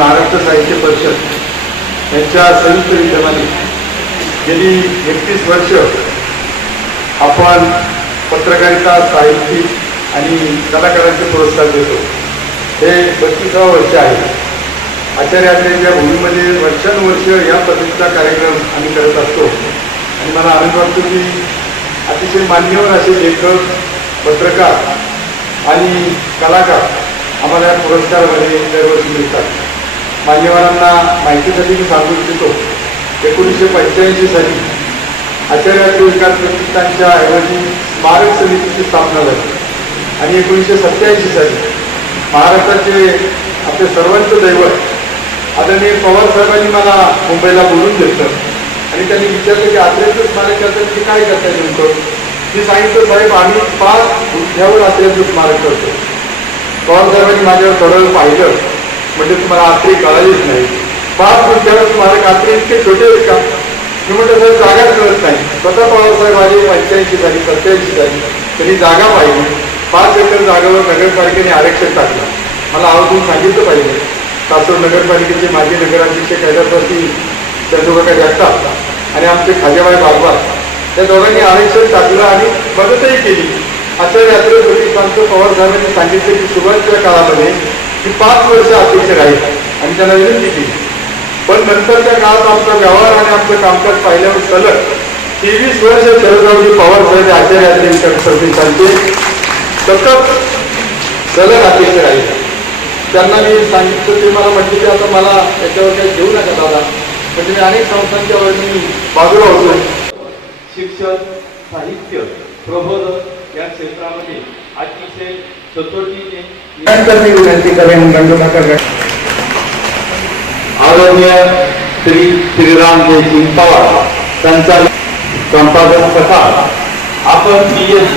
महाराष्ट्र साहित्य परिषद यांच्या संयुक्त विद्यमाने गेली 31 वर्ष आपण पत्रकारिता, साहित्यिक आणि कलाकारांचे पुरस्कार देतो. हे 32वे वर्ष आहे. आचार्याच्या भूमीमध्ये वर्षानुवर्ष या पद्धतीचा कार्यक्रम आम्ही करत असतो आणि मला आनंद वाटतो की अतिशय मान्यवर असे लेखक, पत्रकार आणि कलाकार आम्हाला या पुरस्कारामध्ये दरवर्षी मिळतात. मान्यवरांना माहितीसाठी मी सांगू इच्छितो, 1985 साली आचार्य विकास प्रतिष्ठानच्या ऐवजी स्मारक समितीची स्थापना झाली आणि 1987 साली महाराष्ट्राचे आपले सर्वांचं दैवत आदरणीय पवार साहेबांनी मला मुंबईला बोलून घेतलं आणि त्यांनी विचारलं की आत्र्यांचं स्मारक करतात की काय करताय नेमकं. मी सांगितलं, साहेब आम्ही 5 बुद्ध्यावर आत्र्यांचं स्मारक करतो. पवार साहेबांनी माझ्यावर थोडं पाहिलं, म्हणजे तुम्हाला आत्रे कळालीच नाही. 5 बुद्ध्यावर स्मारक आत्रे इतके छोटे आहेत का? मी म्हटलं सर जागाच कळत नाही. स्वतः पवार साहेब आले 85 साली 87 साली त्यांनी जागा पाहिली. 5 एकर जागेवर नगरपालिकेने आरक्षण टाकलं. मला आवर्जून सांगितलं पाहिजे. सासवड नगरपालिकेचे माजी नगराध्यक्ष कैलासवासी चंद्रकांत जगताप आणि आमचे खाजेबाई बागवार त्या दोघांनी आरक्षण टाकलं आणि मदतही केली. आचार्य यात्रे प्रतिष्ठानचं पवार साहेबांनी सांगितलं की सुरुवातीच्या काळामध्ये की 5 वर्ष अध्यक्ष राहील आणि त्यांना विनंती केली. पण नंतरच्या काळात आमचा व्यवहार आणि आमचं कामकाज पाहिल्यावर सलग 23 वर्ष शरदरावजी पवार साहेब आचार्य यात्रे विकास प्रतिष्ठानचे सतत सलग अध्यक्ष राहिले. त्यांना मी सांगितलं, ते मला म्हटले की आता मला याच्यावर काही घेऊ नका दादा, म्हणजे मी अनेक संस्थांच्या वरती मी बाजूला होतो. शिक्षण, साहित्य, प्रबोधन या क्षेत्रामध्ये अतिशय सचोटीने मी विनंती करेन गंडोबाकर आदरणीय श्री श्रीराम जयसिंग पवार संचालक संपादक सखा. आपण BSc,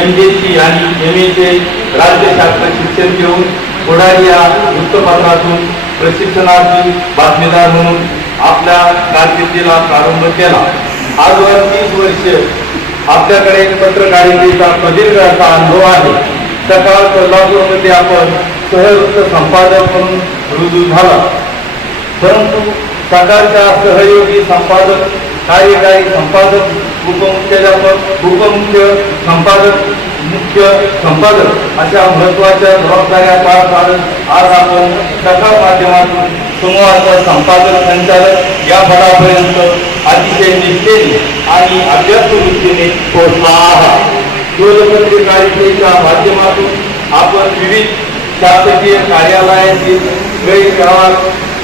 MJC आणि MA राज्यशास्त्र शिक्षण घेऊन पुढारी या वृत्तपत्रातून प्रशिक्षणार्थी बातमीदार म्हणून आपल्या कारकिर्दीला प्रारंभ केला. आजवर 30 वर्ष आपल्याकडे पत्रकारितेचा प्रदीर्घ असा अनुभव आहे. सकाळ कोल्हापूरमध्ये आपण सहवृत्त संपादक म्हणून रुजू झाला, परंतु सकाळच्या सहयोगी संपादक, कार्यकारी संपादक, उपमुख्याध्यापक, उपमुख्य संपादक, मुख्य संपादक अशा महत्वाच्या जबाबदाऱ्या पार पाडत आज आपण सकाळ माध्यमातून समूहाचा संपादक, संचालक या पदापर्यंत अतिशय निष्ठेने आणि अभ्यासवृत्तीने पोहोचला आहात. पत्रकारितेच्या माध्यमातून आपण विविध शासकीय कार्यालयातील गैरव्यवहार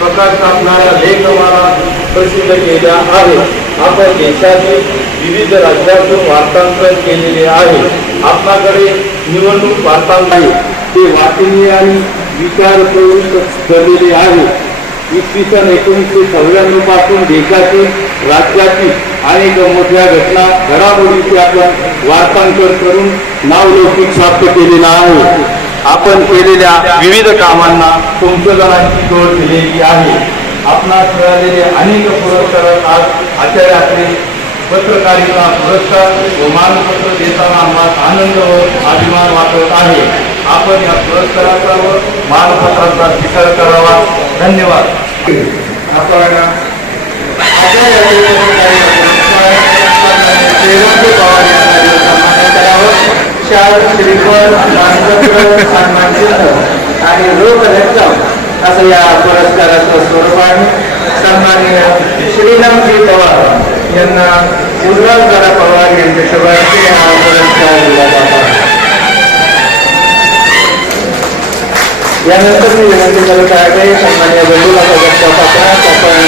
प्रकाश टाकणाऱ्या लेखमाला प्रसिद्ध केल्या आहेत. आपण देशातील विविध राज्यातून वार्तांकन केलेले आहे. आपल्याकडे निवडणूक वार्तांकन आहे, ते वाचनीय आणि विचार ठरलेले आहे. 1996 पासून देशातील, राज्यातील अनेक मोठ्या घटना घडामोडीचे आपण वार्तांकन करून नावलौकिक प्राप्त केलेला आहे. आपण केलेल्या विविध कामांना संशोधनाची जोड दिलेली आहे. आपणास मिळालेले अनेक पुरस्कार आज आचार्य यात्रे पत्रकारिता पुरस्कार व मानपत्र देताना आम्हाला आनंद व अभिमान वाटत आहे. आपण या पुरस्काराचा व मानपत्राचा स्वीकार करावा. धन्यवाद. आपण आचार्य श्रीफळ, मानपत्र, सन्मानचिन्ह आणि रोख रक्कम असं या पुरस्काराचं स्वरूप आहे. सन्माननीय श्रीरामजी पवार यांना उज्ज्वलदादा पवार यांच्या शुभार्थी हा पुरस्कार दिला जातो. यानंतर मी विनंती करत आहे सन्माननीय बंडूलाल जगताप आपण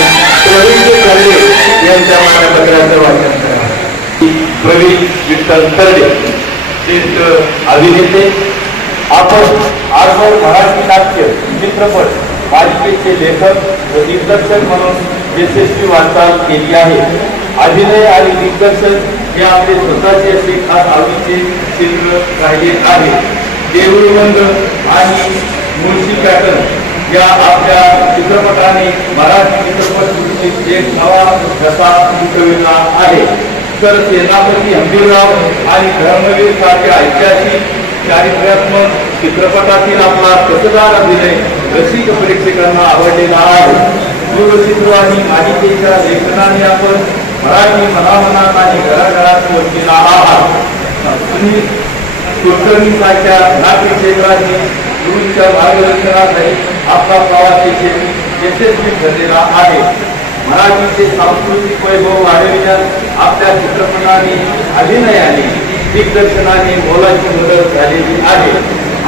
प्रवीण खर्डे यांच्या मानपत्राचं वाचन करा. प्रवीण विठ्ठल खर्डे, ज्येष्ठ अभिनेते. आपण आजवर मराठी नाट्य, चित्रपट, मालिकेचे लेखक व दिग्दर्शक म्हणून यशस्वी वाटचाल केली आहे. अभिनय आणि दिग्दर्शन हे आपले स्वतःचे असे खास आवडीचे क्षेत्र राहिले आहे. देऊळबंद आणि मुळशी पॅटर्न या आपल्या चित्रपटाने मराठी चित्रपट एक नवा रसा उठविला आहे. तर सेनापती हंबीरराव आणि धर्मवीर सारख्या ऐतिहासिक चारित्र्यात्मक चित्रपटातील आपला कसदार अभिनय रसिक प्रेक्षकांना आवडलेला आहे. दूरचित्र आणि मालिकेच्या लेखनाने आपण मराठी मनामनात आणि घराघरात पोहोचलेला आहात. तुम्ही कुलकर्णीसारख्या नाट्य क्षेत्राने गुरूंच्या मार्गदर्शनाखाली आपला प्रवास यशस्वी ठरलेला आहे. मराठीचे सांस्कृतिक वैभव वाढविण्यात आपल्या चित्रपटाने अभिनयाने दिग्दर्शनाने मोलाची मदत झालेली आहे.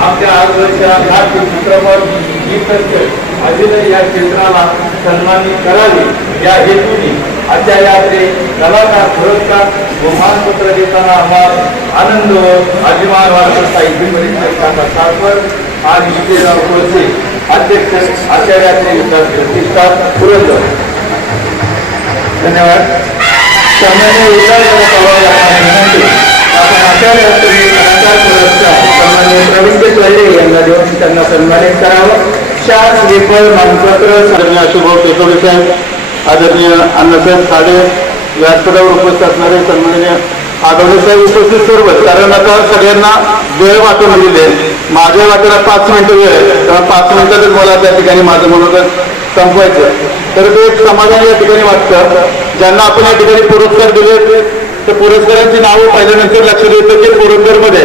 आपल्या आजवरच्या नाट्य चित्रपट दिग्दर्शक अभिनय या क्षेत्राला सन्मानित करावे या हेतूने आजच्या यात्रे कलाकार पुरस्कार व मानपत्र देताना आम्हाला आनंद व अभिमान वाटत. साहित्य परिषदेचा साखर आणि विजयराव कोळसे अध्यक्ष आचार्याचे प्रतिष्ठा पुरस्कार. धन्यवाद. सामान्य आपण आचार्य कलाकार पुरस्कार सामान्य प्रवीण चौधरी यांना देऊन त्यांना सन्मानित करावं. शाल श्रीफळ मानपत्र आदरणीय अशोकभाऊ टेकवडे साहेब, आदरणीय अण्णासाहेब साडे, व्यासपीठावर उपस्थित असणारे सन्माननीय आठवले साहेब, उपस्थित सर्व. कारण आता सगळ्यांना वेळ वाटून दिलेली आहे. माझ्या वाटेला 5 मिनिटं वेळ आहे, तेव्हा 5 मिनिटातच मला त्या ठिकाणी माझं मनोगत संपवायचं. तर ते एक समाधान या ठिकाणी वाटतं. ज्यांना आपण या ठिकाणी पुरस्कार दिले तर पुरस्कारांची नावं पाहिल्यानंतर लक्षात येतं की पुरंदरमध्ये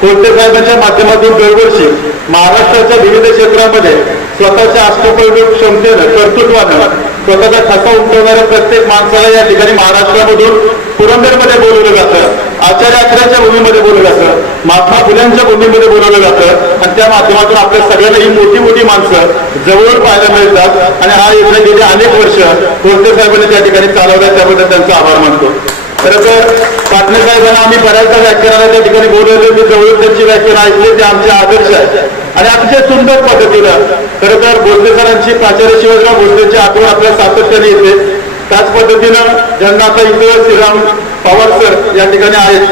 कोळसे साहेबांच्या माध्यमातून दरवर्षी महाराष्ट्राच्या विविध क्षेत्रामध्ये स्वतःच्या अष्टपैलू क्षमतेनं कर्तृत्वानं स्वतःचा ठसा उमटवणाऱ्या प्रत्येक माणसाला या ठिकाणी महाराष्ट्रामधून पुरंदरमध्ये बोलवलं जातं. आचार्य अत्र्यांच्या भूमीमध्ये बोलवलं जातं, महात्मा फुल्यांच्या भूमीमध्ये बोलवलं जातं आणि त्या माध्यमातून आपल्या सगळ्यांना ही मोठी मोठी माणसं जवळ पाहायला मिळतात. आणि हा योजना गेली अनेक वर्ष कोळसे साहेबांनी त्या ठिकाणी चालवला, त्याबद्दल त्यांचा आभार मानतो. खरं तर पाटणे साहेबांना आम्ही बऱ्याचदा व्याख्यानाला त्या ठिकाणी बोलवलं. मी जवळ त्यांची व्याख्यान ऐकले, ते आमचे आदर्श आहे आणि अतिशय सुंदर पद्धतीनं. खरं तर भोसले सरांची प्राचार्य शिवाजीराव भोसलेची आठवण आपल्या सातत्याने येते. त्याच पद्धतीनं ज्यांना आता इथं श्रीराम पवार सर या ठिकाणी आहेत,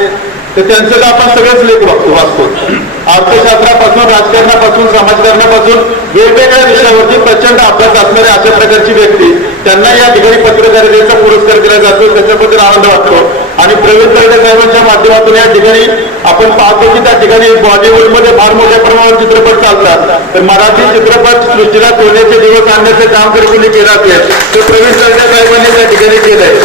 तर त्यांचं तर आपण सगळेच लेख वाचतो. अर्थशास्त्रापासून राजकारणापासून समाजकारणापासून वेगवेगळ्या विषयावरती प्रचंड अभ्यास असणारे अशा प्रकारची व्यक्ती, त्यांना या ठिकाणी पत्रकारितेचा पुरस्कार दिला जातो, त्याच्याबद्दल आनंद वाटतो. आणि प्रवीण दर्डे साहेबांच्या माध्यमातून या ठिकाणी आपण पाहतो की त्या ठिकाणी बॉलिवूडमध्ये फार मोठ्या प्रमाणावर चित्रपट चालतात. तर मराठी चित्रपट सृष्टीला सोन्याचे दिवस आणण्याचे काम जर कोणी केलं असेल तर प्रवीण दर्डे साहेबांनी त्या ठिकाणी केलंय.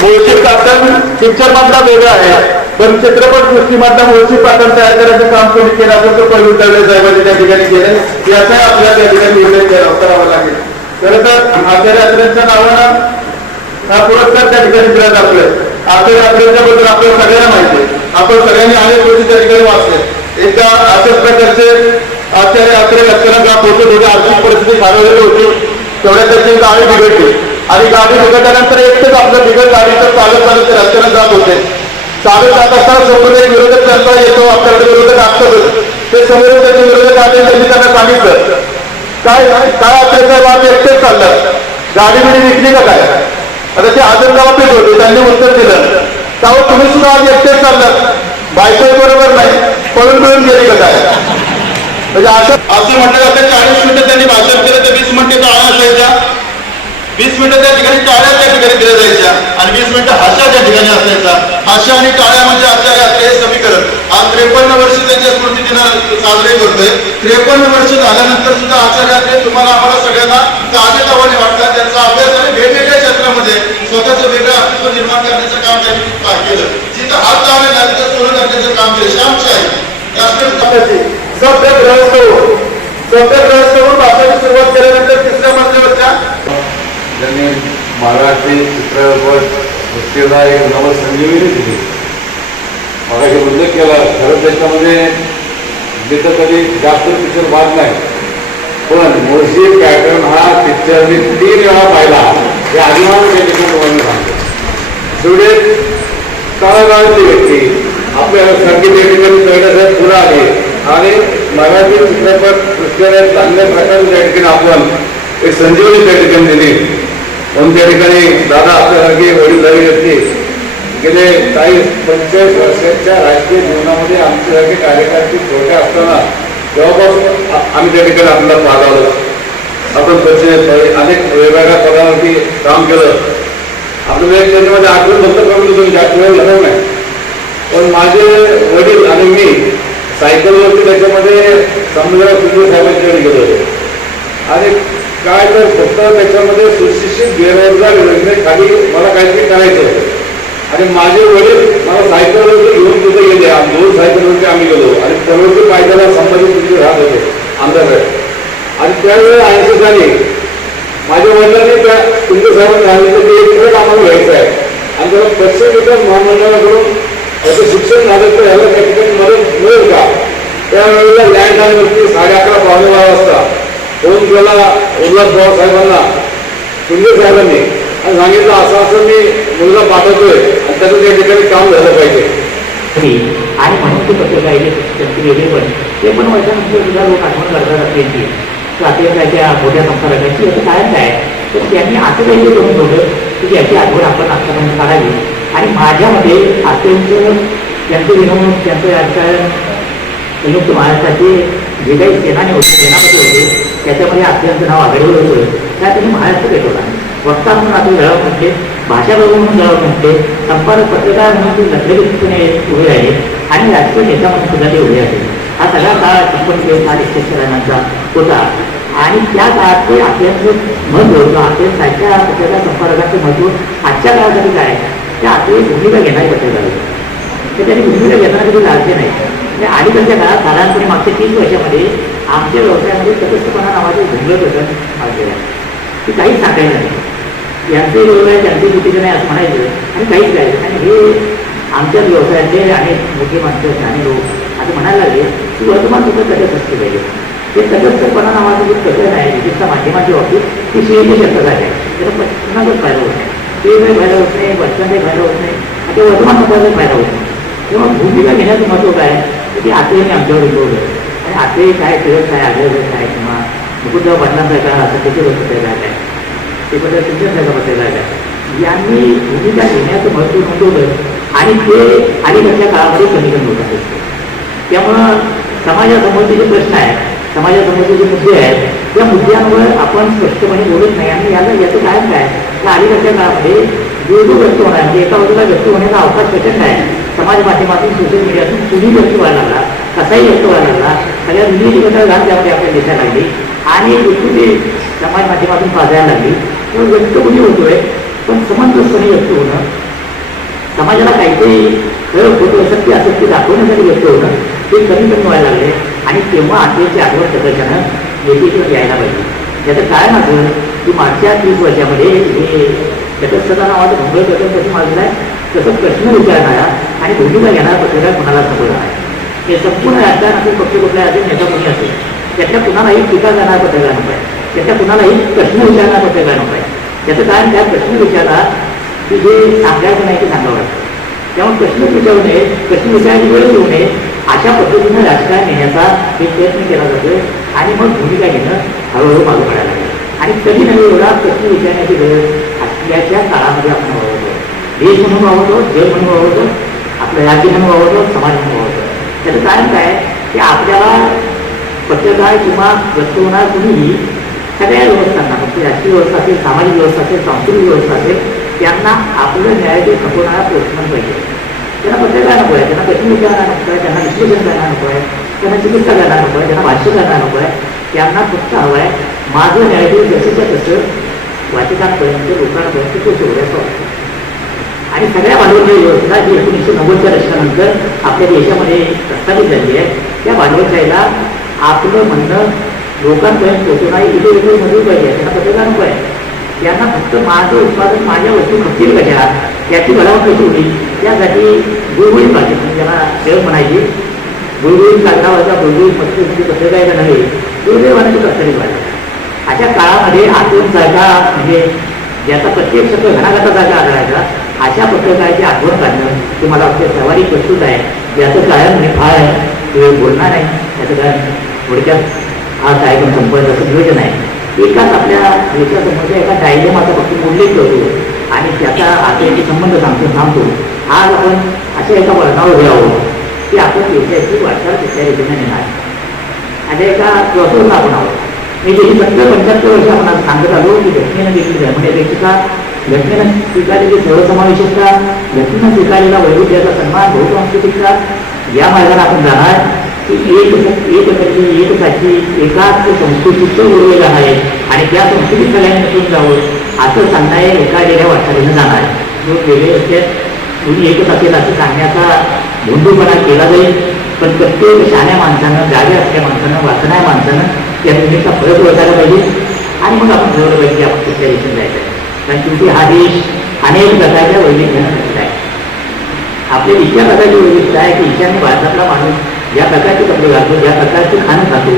मुळशी पॅटर्न पिक्चर मधला वेगळा आहे, पण चित्रपट सृष्टीमधला मुळशी पॅटर्न तयार करायचं काम कोणी केलं असेल तर प्रवीण दर्डे साहेबांनी त्या ठिकाणी केलंय. याचा आपल्याला त्या ठिकाणी उल्लेख करावा लागेल. खरं तर आचार्य अत्र्यांच्या नावानं हा पुरस्कार त्या ठिकाणी दिला जातोय. आचार्य अत्र्यांच्या बद्दल आपल्याला सगळ्यांना माहिती आहे. आपण सगळ्यांनी अनेक गोष्टी त्या ठिकाणी वाचले. एकदा अशाच प्रकारचे आचार्य अत्रे लक्षणं गाव होते, थोडी आर्थिक परिस्थिती खालावलेली होती. तेवढ्या त्याची गाडी बिघडली आणि गाडी बिघडल्यानंतर एकटेच आपलं बिघड गाडीचं चालत चालत रस्त्यानं जात होते. चालत जात असताना समोर एक विरोधक त्यांचा येतो, आपल्याकडे विरोधक असतातच. ते समोर त्याचे विरोधक आले, त्यांनी त्यांना सांगितलं काय काय अत्रे साहेब आम्ही एकटेच चाललं, गाडी बिडी विकली का काय? आता ते आजमगावातच होते, त्यांनी उत्तर दिलं त्यावर तुम्ही सुद्धा आज एकटेच चाललं, बायको बरोबर नाही, पळून पळून गेली का काय? म्हणजे असं म्हटलं जातं 40 मिनिटं त्यांनी भाषण केलं तर 20 मिनिटं टाळ्या असायच्या, 20 मिनिटं त्या ठिकाणी टाळ्या त्या ठिकाणी दिल्या जायच्या आणि 20 मिनिटं हास्या त्या ठिकाणी असायचा. हास्या आणि टाळ्या म्हणजे आचार्य अत्रे समीकरण. आज 53 वर्ष त्यांच्या स्मृती दिनाला साजरे करतोय. 53 वर्ष झाल्यानंतर सुद्धा आचार्य अत्रे तुम्हाला आम्हाला सगळ्यांना ताजेतवाने वाटतात. त्यांचा अभ्यास आणि वेगवेगळ्या क्षेत्रामध्ये स्वतःचं वेगळं अस्तित्व निर्माण करण्याचं काम त्यांनी केलं. जिथं हात लावले ना तिथं सोडून करण्याचं काम केलं. श्यामशाही राष्ट्रपती सत्याग्रह भाषेची सुरुवात केल्यानंतर 3ऱ्या मजल्यावरच्या ज्यांनी मराठी चित्रपट सृष्टीला एक नवसंजीवनी दिली. मला हे उल्लेख केला. खरं त्याच्यामध्ये जिथं कधी जास्त पिक्चर भाग नाही, पण मुळशी पॅटर्न हा पिक्चर मी 3 वेळा पाहिला. हे अभिमान त्या ठिकाणी तुम्हाला सांगतो. शेवटी तळागाळची व्यक्ती आपल्याला संगीत या ठिकाणी करण्यासाठी पुढे आली आणि मराठी चित्रपट सृष्टीला चांगल्या प्रकारे त्या ठिकाणी आपण एक संजीवनी त्या ठिकाणी दिली. म्हणून त्या ठिकाणी दादा आपल्यासारखे वडीलधारी व्यक्ती गेले 40-45 वर्षाच्या राजकीय जीवनामध्ये आमच्यासारखे कार्यकर्ते छोटे असताना तेव्हापासून आम्ही त्या ठिकाणी आपल्याला पाहतो. आपण तसे अनेक वेगवेगळ्या पदावरती काम केलं. आपल्याला एक त्याच्यामध्ये आठवण फक्त कमी तुम्ही जास्त वेळ लागणार नाही, पण माझे वडील आणि मी सायकलवरती त्याच्यामध्ये समुद्रात साहेबांच्याकडे गेलो होतो. आणि काय तर फक्त त्याच्यामध्ये सुशिक्षित बेरोजगार योजनेखाली मला काहीतरी करायचं होतं. आणि माझे वडील मला सायकलवरती घेऊन तिथे गेले. 2 सायकलवरती आम्ही गेलो आणि परवरती पायद्याला संबंधित तिथे राहत होते आमदारकडे. आणि त्यावेळेला 80 साली माझ्या वडिलांनी त्या तुमच्या साहेबांनी सांगितलं की एक ट्रक आम्हाला घ्यायचं आहे आणि त्याला पश्चिम विकास महामंडळाकडून त्याचं शिक्षण झालं तर याला त्या ठिकाणी मदत मिळेल का. त्यावेळेला लँड आल्यावरती 11:30 पावणे 12 वाजता फोन केला उल्हासराव साहेबांना, शिंदे साहेबांनी, आणि सांगितलं असं असं मी मुलगा पाठवतोय आणि त्याचं त्या ठिकाणी काम झालं पाहिजे. आणि म्हणून ते पत्रकारिते त्यांची वेगळे ते पण वर्षानंतर सुद्धा लोक आठवण करतात असल्याची स्वातंत्र्याच्या मोठ्या संस्काराची याचं कारण काय तर त्यांनी असं काहीतरी करून ठेवलं की याची आठवण आपण आतापर्यंत काढावी. आणि माझ्यामध्ये अत्यंत त्यांचं विनोद त्यांचं राजकारण संयुक्त महाराष्ट्राचे जे काही सेनाने होते सेनापती होते त्याच्यामध्ये अत्यंत नाव आघाडीवर होतं. त्या त्यांनी महाराष्ट्र पेटवला. वक्ता म्हणून आपण जळाव म्हटले, भाषाबरोबर म्हणून जळाव म्हटले, संपादक पत्रकार म्हणून ते लक्षवेधीपणे उभे राहिले आणि राजकीय नेता म्हणून सुद्धा ते उभे राहिले. हा सगळा काळ 1961 होता आणि त्या काळात ते अत्यंत महत्व होतं. अत्यंत साहित्य पत्रकार संपादकाचं महत्व आजच्या काळासाठी काय त्या आपली भूमिका घेणारे पत्रकार होते. तर त्यांनी भूमिका घेताना कधी लाजले नाही. म्हणजे अलीकडच्या काळात साधारणपणे मागच्या 30 वर्षामध्ये आमच्या व्यवसायामध्ये तटस्थपणा नावाचे झुंजत होतं आलेलं आहे की काहीच सांगायचं नाही. यांचे व्यवसाय त्यांचे चुकीचे नाही असं म्हणायचं आणि काहीच करायचं. आणि हे आमच्या व्यवसायातले अनेक मोठे माणसं आणि लोक असं म्हणायला लागले की वर्तमान सुद्धा तटस्थ असते पाहिजे. ते तटस्थपणा नावाचं जे तटस्थ आहे विशेषतः माध्यमाच्या बाबतीत ती श्रेणी शक्य आहे. त्याला पुन्हाच फायदा होत नाही, ते काही फायदा होत नाही, वर्षांचाही फायदा होत नाही आणि ते वर्तमानपत्राचाही फायदा होत नाही. तेव्हा भूमिका घेण्याचं महत्त्व काय तर ते आत्तेने आमच्यावर उद्भवलं. आणि आत्ते काय फिरत काय आढळलं काय किंवा मुकुटराव पाटलांचा काय असं त्याचे पत्रकार काय ते पत्र तुमच्यासारखा पत्रकार काय यांनी भूमिका घेण्याचं महत्त्व नोंदवलं आणि ते अलीकडच्या काळामध्ये कमी होत आहे. त्यामुळं समाजासमोरचे जे प्रश्न आहेत, समाजासमोरचे जे मुद्दे आहेत त्या मुद्द्यांवर आपण स्पष्टपणे बोलत नाही. आणि याचं कारण काय तर अलीकडच्या काळामध्ये जो व्यक्त होणार म्हणजे एका बाजूला व्यक्त होण्याचा अवकाश प्रचंड आहे. समाज माध्यमातून सोशल मीडियातून कुणी व्यक्त व्हायला लागला, कसाही व्यक्त व्हायला लागला, सगळ्या विविध घटना त्यामध्ये आपल्या देशाला लागली आणि गोष्टी समाज माध्यमातून पाजायला लागली. तर व्यक्त कुणी होतोय पण समंजसपणे व्यक्त होणं, समाजाला काहीतरी खरं होतं सत्य असत्य दाखवण्यासाठी व्यक्त होणं ते कमी कमी व्हायला लागले. आणि तेव्हा आत्तेची आठवण प्रदर्शनं येथे यायला पाहिजे. त्याचं कारण असं की मागच्या 30 वर्षामध्ये हे तटस्थता नावाचं भंग प्रकरण कसं मागलं आहे तसं प्रश्न विचारणारा आणि भूमिका घेणारा पत्रकार कुणाला सफल आहे. हे संपूर्ण राजकारण असेल, पक्ष कुठला असेल, नेता कोणी असेल, त्यातल्या कुणालाही टीका करणारा पत्रकार नको आहे, त्यातल्या कुणालाही प्रश्न विचारणारा पत्रकार नको आहे. त्याचं कारण त्या प्रश्न विचारला की जे सांगायचं नाही ते सांगावं लागतं. त्यामुळे प्रश्न विचारू नये, प्रश्न विचारायची वेळ येऊ नये अशा पद्धतीनं राजकारण नेण्याचा एक प्रयत्न केला जातो आणि मग भूमिका घेणं हळूहळू मागं पडायला लागेल. आणि कधी नव्हे एवढा प्रश्न विचारण्याची गरज असल्याच्या काळामध्ये आपण वावरतो. देश म्हणून वावरतो, जग म्हणून वावरतो, आपलं राज्य म्हणून वावरतो, समाज म्हणून वावरतो. त्याचं कारण काय की आपल्याला पत्रकार किंवा व्यक्त होणार कुणीही सगळ्या व्यवस्थांना म्हणजे राजकीय व्यवस्था असेल, सामाजिक व्यवस्था असेल, सांस्कृतिक व्यवस्था असेल त्यांना आपलं न्यायालय खपवणारा प्रोत्साहन पाहिजे. त्यांना पत्रकार नको आहे, त्यांना प्रश्न विचारणार नको आहे, त्यांना विश्लेषण करणार नको आहे, त्यांना चिकित्सा करणार नको आहे, त्यांना भाष्य करणार नको आहे. त्यांना फक्त हवं आहे माझं न्यायालय जसंच्या तसं वाचकांपर्यंत लोकांपर्यंत पोहोचवण्याचं वाटतं. आणि सगळ्या भांडवलशाही व्यवस्था जी 1990च्या दशकानंतर आपल्या देशामध्ये प्रस्थापित झाली आहे त्या भांडवलशाहीला आपलं म्हणणं लोकांपर्यंत पोहोचवणार इथे इथे मजूर पाहिजे. त्यांना पत्रकार नको आहे, त्यांना फक्त माझं उत्पादन माझ्या वस्तू खपतील कशा त्याची भलावण कशी होईल त्यासाठी गुळगुळीत पाहिजे. म्हणजे त्यांना सेव म्हणायची गुळगुळीत कागदावरचा गुळगुळीत मस्त म्हणजे पत्रकारिता नव्हे दुर्दैवाने प्रसारित व्हायला. अशा काळामध्ये आठवणसारखा म्हणजे ज्याचा प्रत्येक शब्द घणाघातासारखा आढळायचा अशा पत्रकाराची आठवण काढणं ते मला वाटतं सर्वाधिक प्रस्तुत आहे. याचं कारण म्हणजे फार आहे ते बोलणार नाही. त्याचं कारण थोडक्यात हा कार्यक्रम संपवायचं असं नियोजन आहे. एकाच आपल्या देशासमोरच्या एका डायलेमाचा फक्त उल्लेख करतो आणि त्याचा आत्याशी संबंध सांगतो. आज आपण अशा एका वळणावर घ्यावं की आपण देशाची वाटचाल कुठल्या रीतीने नेणार अशा एका प्रसंगाला आपण आहोत. मी गेली 70-75 वर्ष आपण सांगत आलो की घटनेनं देखील धर्मनिरपेक्षता, घटनेनं स्वीकारलेली सर्वसमावेशकता, घटनेनं स्वीकारलेला वैविध्याचा सन्मान, बहुसांस्कृतिकता या मार्गाने आपण जाणार की एकसाठी एकाच संस्कृतीचं उरलेलं आहे आणि त्या संस्कृती सगळ्यांनी नसून जावं असं सांगणारे एका गेल्या वाटारीनं जाणार जो गेले असल्यास तुम्ही एकच असेल असं सांगण्याचा भोंदूपणा केला जाईल. पण प्रत्येक शहाण्या माणसानं, जाग्या असल्या माणसानं, वाचणाऱ्या माणसानं त्या भूमीचा फरक ओळखायला पाहिजे आणि मग आपण ठरवलं पाहिजे की आपण कुठल्या देशात जायचं आहे. कारण शेवटी हा देश अनेक प्रकारच्या वैविध्यानं नसला आहे. आपल्या इच्छा प्रकारची वैविध्य आहे की ईशान्य भारतातला माणूस ज्या प्रकारचे कपडे घालतो, ज्या प्रकारचे खाणं खातो,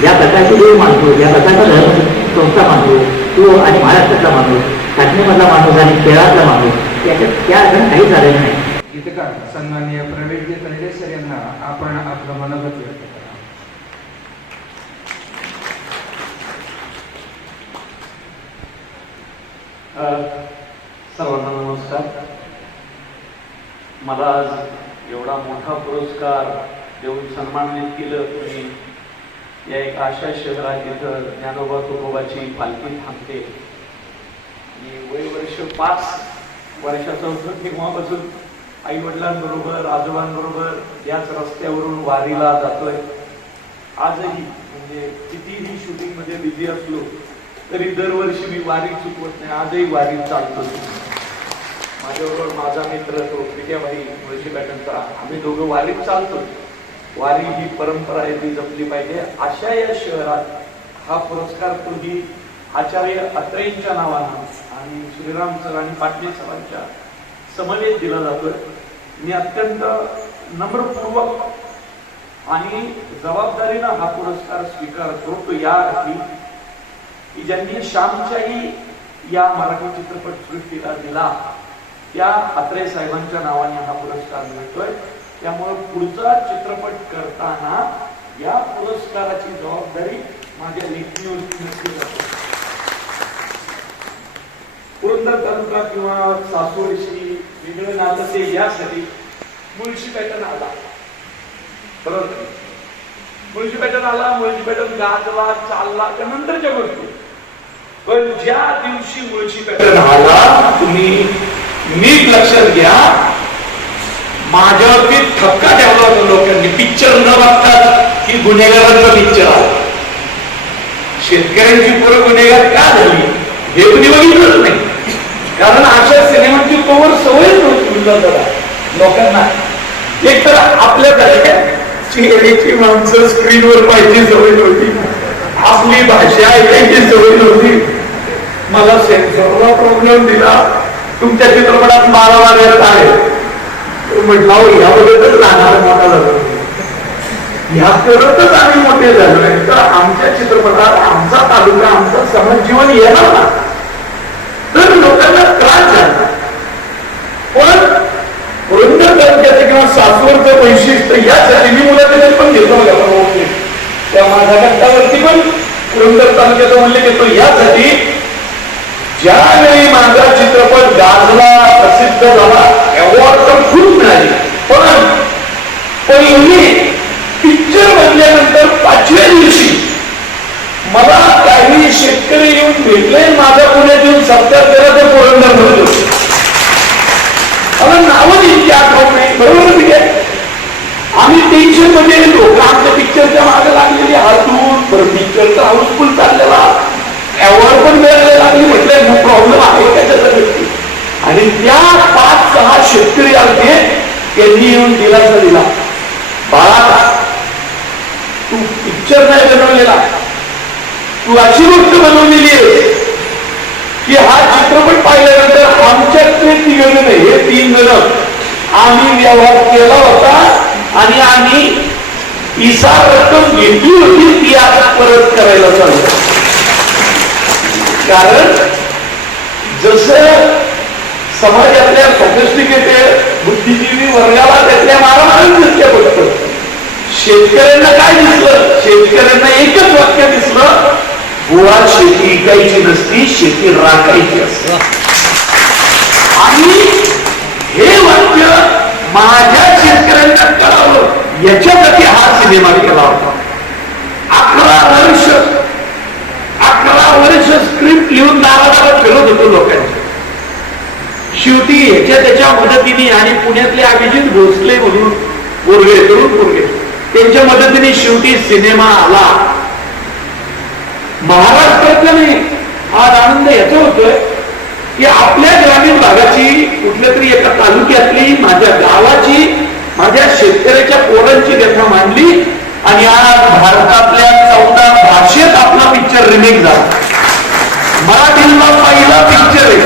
ज्या प्रकारचे देव मानतो, ज्या प्रकारचा धर्म संस्था मानतो तो आणि महाराष्ट्रातला माणूस, काश्मीरमधला माणूस आणि केरळातला माणूस याच्यात त्या अजून काही झालेलं नाही. गीतकार सन्माननीय प्रवीणजी तरडे सर यांना आपण आपलं मनोगत व्यक्त करा. सर्वांना नमस्कार. मला आज एवढा मोठा पुरस्कार देऊन सन्मानित केलं तुम्ही. या एक अशा शहरात इथं ज्ञानोबा तुकोबाची पालखी थांबते आणि वर्ष 5 वर्षाचं होतं तेव्हापासून आई वडिलांबरोबर, आजोबांबरोबर याच रस्त्यावरून वारीला जातोय. आजही म्हणजे कितीही शूटिंगमध्ये बिझी असलो तरी दरवर्षी मी वारी चुकवत नाही. आजही वारीत चालतो. माझ्याबरोबर माझा मित्र तो पिट्याबाई मुळशी पॅटर्नचा, आम्ही दोघं वारीत चालतो. वारी ही परंपरा आहे ती जपली पाहिजे. अशा या शहरात हा पुरस्कार तोही आचार्य अत्रेंच्या नावानं आणि श्रीराम सर आणि पाटील सरांच्या समवेत दिला जातोय. मी अत्यंत नम्रपूर्वक आणि जबाबदारीनं हा पुरस्कार स्वीकारतो. तो या अर्थी की ज्यांनी श्यामच्याही या मराठी चित्रपट सृष्टीला दिला त्या अत्रे साहेबांच्या नावाने हा पुरस्कार मिळतोय. त्यामुळे पुढचा चित्रपट करताना या पुरस्काराची जबाबदारी माझ्या लेखणीवरती नक्की जाते. पुरंदर तालुका किंवा सासवडशी वेगळं नातं ते यासाठी मुळशी पॅटर्न आला. बरोबर, मुळशी पॅटर्न आला, मुळशी पॅटर्न गाजला, चालला, त्यानंतरच्या गोष्टी. पण ज्या दिवशी मुळशी पॅटर्न आला तुम्ही नीट लक्षात घ्या, माझ्यावरती ठपका ठेवला होता लोकांनी. पिक्चर न बघतात की गुन्हेगारांचा पिक्चर आला. शेतकऱ्यांची पोरं गुन्हेगार का झाली हे कुणी बघितलंच नाही. कारण अशा सिनेमाची तोवर सवयच नव्हती लोकांना. एक तर आपल्या चेहऱ्याची माणसं स्क्रीनवर पाहिजे सवय नव्हती, आपली भाषा ऐकायची सवय नव्हती. मला सेन्सरला प्रॉब्लेम दिला, तुमच्या चित्रपटात मारामाऱ्यात आहे म्हटलं याबद्दलच राहणार मोठा झालो, ह्या करतच आम्ही मोठे झालोय. तर आमच्या चित्रपटात आमचा तालुका, आमचा समाज जीवन येणार ना, तर लोकांना त्रास झाला. पण पुरंदर तालुक्याचं किंवा सासवडचं वैशिष्ट्य यासाठी मी मुलाखती पण घेतो बघा. त्या माझ्या घट्टावरती पण पुरंदर तालुक्याचं म्हणले घेतो यासाठी ज्यावेळी माझा चित्रपट गाजला, प्रसिद्ध झाला, अवॉर्ड तर खूप मिळाली. पण पहिले पिक्चर बनल्यानंतर 5व्या दिवशी मला काही शेतकरी येऊन भेटले, माझ्या पुण्यात येऊन सत्कार केला तर पुरंदर म्हणून मला नावं इतकी आठवत नाही. बरोबर ठीक आहे. आम्ही टेन्शन मध्ये लोक आमच्या पिक्चरच्या मागे लागलेली हातून पिक्चरचा हाऊसफुल चाललेला, अवॉर्ड पण मिळायला लागली. म्हटलं प्रॉब्लेम आहे त्याच्यासाठी. आणि त्या 5-6 शेतकरी आले, त्यांनी येऊन दिलासा दिला, बाळा तू पिक्चर नाही बनवलेला, तू अशी गोष्ट बनवलेली आहे की हा चित्रपट पाहिल्यानंतर आमच्यातले 3 जण नाही, हे 3 जण आम्ही व्यवहार केला होता आणि आम्ही इसार रक्कम घेतली होती ती आता परत करायला चालू. कारण जसं समाजातल्या सोफिस्टिकेटेड बुद्धिजीवी वर्गाला त्यातल्या मारामारी दिसल्या बघतो, शेतकऱ्यांना काय दिसलं? शेतकऱ्यांना एकच वाक्य दिसलं, बुवा शेती इकायची नसती, शेती राखायची असते. आणि हे वाक्य माझ्या शेतकऱ्यांना कळावं याच्यासाठी हा सिनेमा केला होता. 11 वर्ष स्क्रिप्ट लिहून दारादारात फिरत होतो लोकांच्या. शेवटी ह्याच्या त्याच्या मदतीने आणि पुण्यातले अभिजित भोसले म्हणून पोरगे त्यांच्या मदतीने शेवटी सिनेमा आला. महाराष्ट्रातला नाही, आज आनंद याचा होतोय की आपल्या ग्रामीण भागाची, कुठल्या तरी एका तालुक्यातली, माझ्या गावाची, माझ्या शेतकऱ्याच्या पोरांची व्यथा मांडली आणि आज भारतातल्या 14 भाषेत आपला पिक्चर रिमेक झाला. मराठीतला पहिला पिक्चर आहे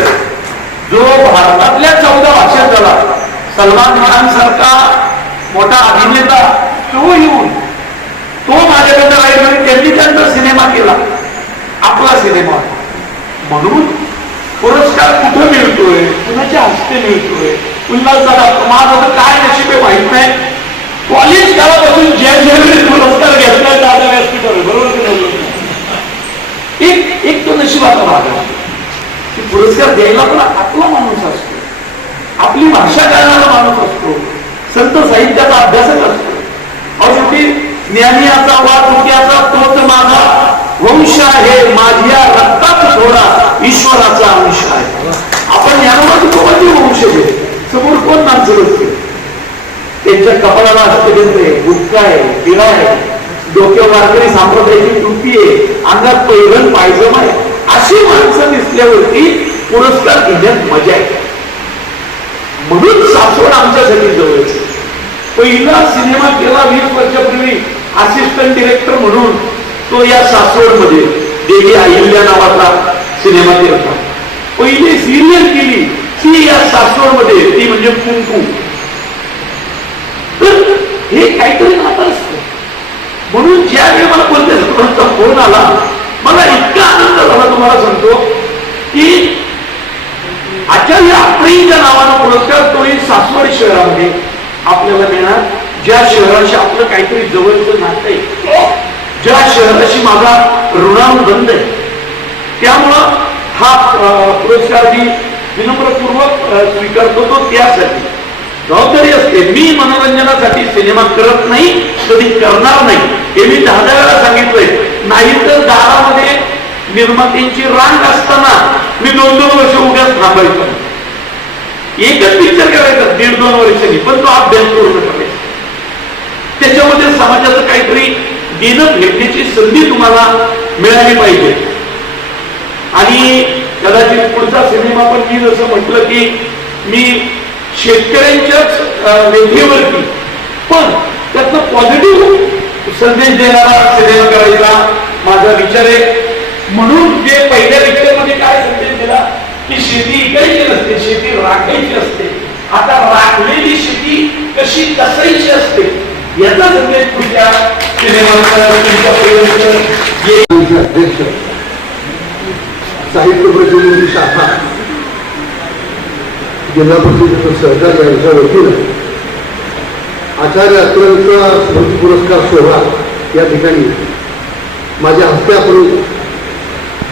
जो भारतातल्या 14 भाषेत झाला. सलमान खान सारखा मोठा अभिनेता तो येऊन तो माझ्याकडे राहिला, त्यांनी त्यांचा सिनेमा केला, आपला सिनेमा. म्हणून पुरस्कार कुठं मिळतोय, कुणाच्या हस्ते मिळतोय, उल्हास झाला. माझं तर काय नशीब आहे माहित नाही. कॉलेज काळापासून ज्या पुरस्कार घेतला दादा व्यासपीठावर, बरोबर. एक तो नशिबाचा भाग आहे. पुरस्कार द्यायला पण आपला माणूस असतो, आपली भाषा करणारा माणूस असतो, संत साहित्याचा अभ्यासक असतो. शेवटी ज्ञानियाचा वाचुक्याचा तोच माझा वंश आहे, माझ्या रक्तात थोडा ईश्वराचा अंश आहे. आपण ज्ञानोबाची वंश आहे. समोर कोण माणसं बसते, त्यांच्या कपाळाला अष्टगंध, गुटखा आहे, टिळा आहे, डोक्यावर वारकरी संप्रदायाची टोपी आहे, अंगात पैठण पायजमा आहे. अशी माणसं दिसल्यावरती पुरस्कार घेण्यात मजा आहे. म्हणून सासवड आमच्यासाठी जवळच. पहिला सिनेमा केला 20 वर्षापूर्वी असिस्टंट डिरेक्टर म्हणून, तो या सासवड मध्ये देवी अहिल्या नावाचा सिनेमा केला. पहिली सिरियल केली ती या सासवड मध्ये, ती म्हणजे कुंकू. तर हे काहीतरी नातं असतं. म्हणून ज्यावेळी मला कोणत्या फोन आला, मला इतका आनंद झाला, तुम्हाला सांगतो की आचार्य आपणच्या नावानं पुरस्कार तोही सासवड शहरामध्ये आपल्याला मिळणार. ज्या शहराशी आपलं काहीतरी जवळचं नातं आहे, ज्या शहराशी माझा ऋणानुबंध आहे, त्यामुळं हा पुरस्कार मी विनम्रपूर्वक स्वीकारतो. तो त्यासाठी जबाबदारी असते. मी मनोरंजनासाठी सिनेमा करत नाही, कधी करणार नाही, हे मी 10 वेळा सांगितलंय. नाहीतर दारामध्ये निर्मात्यांची रांग असताना मी 2-2 वर्ष उद्याच थांबायचो. एकच पिक्चर करायचा 1.5-2 वर्षांनी, पण तो अभ्यास पूर्ण करायचा. त्याच्यामध्ये समाजाचं काहीतरी देणं घेण्याची संधी तुम्हाला मिळाली पाहिजे. आणि कदाचित पुढचा सिनेमा पण मी जसं म्हटलं की मी शेतकऱ्यांच्याच व्यथेवरती पण त्यातनं पॉझिटिव्ह संदेश देणारा सिनेमा करायचा माझा विचार आहे. म्हणून जे पहिल्या पिक्चरमध्ये काय संदेश दिला की शेती इकायची नसते, शेती राखायची असते. आता राखलेली शेती कशी कसायची असते याचा संदेश पुढच्या सिनेमापर्यंत अध्यक्ष साहित्य प्रतिनिधी शाखा जिल्हा परिषदेचं सहकारी यांच्या वतीनं आचार्य अत्र्यांचा स्मृती पुरस्कार सोहळा या ठिकाणी माझ्या हस्ते आपण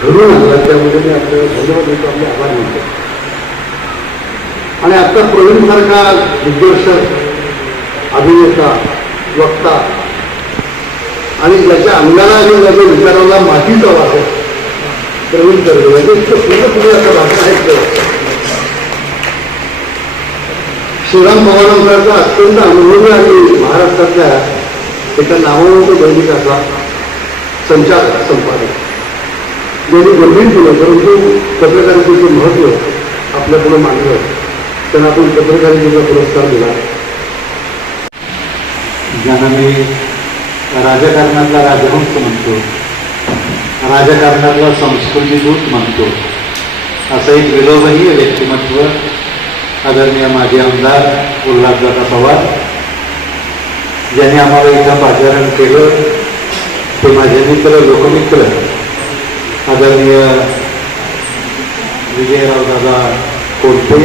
घडून आणला. त्यामध्ये मी आपल्याला धन्यवाद देतो, आपले आभार मानतो. आणि आता प्रवीण सारखा दिग्दर्शक, अभिनेता, वक्ता आणि ज्याच्या अंगाला आणि ज्याच्या विचाराला मातीचा वास आहे प्रवीण करतो, पुढे असं भाषण ऐकलं. श्रीराम पवारांचा अत्यंत अनुभवी आणि महाराष्ट्रातल्या एका नामवंत दैनिकाचा संचालक, संपादक, ज्यांनी गंभीर केलं, परंतु पत्रकारितेचं महत्त्व आपल्यापुढे मांडलं. त्यांना आपण पत्रकारितेचा पुरस्कार दिला. ज्यांना मी राजकारणातला राजहंस म्हणतो, राजकारणातला संस्कृती दूत म्हणतो, असं एक विलोभनीय व्यक्तिमत्व आदरणीय माजी आमदार उल्हासदादा पवार, ज्यांनी आम्हाला इथं पाचारण केलं, ते माझे मित्र, लोकमित्र आदरणीय विजयरावदादा कोलते,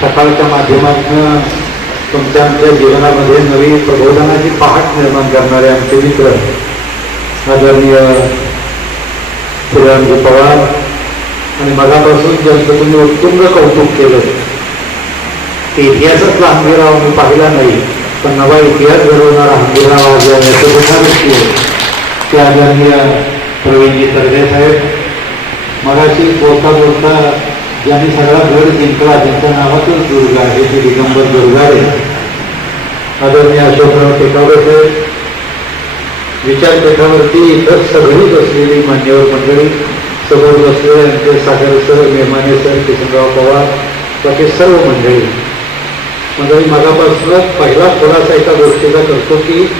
सकाळच्या माध्यमातून तुमच्या आमच्या जीवनामध्ये नवी प्रबोधनाची पहाट निर्माण करणारे आमचे मित्र आदरणीय श्रीरामजी पवार, आणि मगापासून ज्यांचं तुम्ही उत्तुंग कौतुक केलं, ते इतिहासातला हंबीरराव मी पाहिला नाही, पण नवा इतिहास घडवणारा हंबीरराव आज या नेतृत्वाच्या व्यक्ती आहे ते आदरणीय प्रवीणजी तरडे साहेब. मगाशी बोलता बोलता ज्यांनी सगळा गड जिंकला, ज्यांच्या नावातच दुर्ग आहे, ते दिगंबर दुर्गाडे, आदरणीय अशोकराव टेकावडे साहेब, विचारपीठावरती इतर सगळी बसलेली मान्यवर मंडळी, समोर बसलेले आमचे सागर सर, मेमाने सर, किसनराव पवार, बाकी सर्व मंडळी. मगापासून पहिला खुलासा एका गोष्टीचा करतो की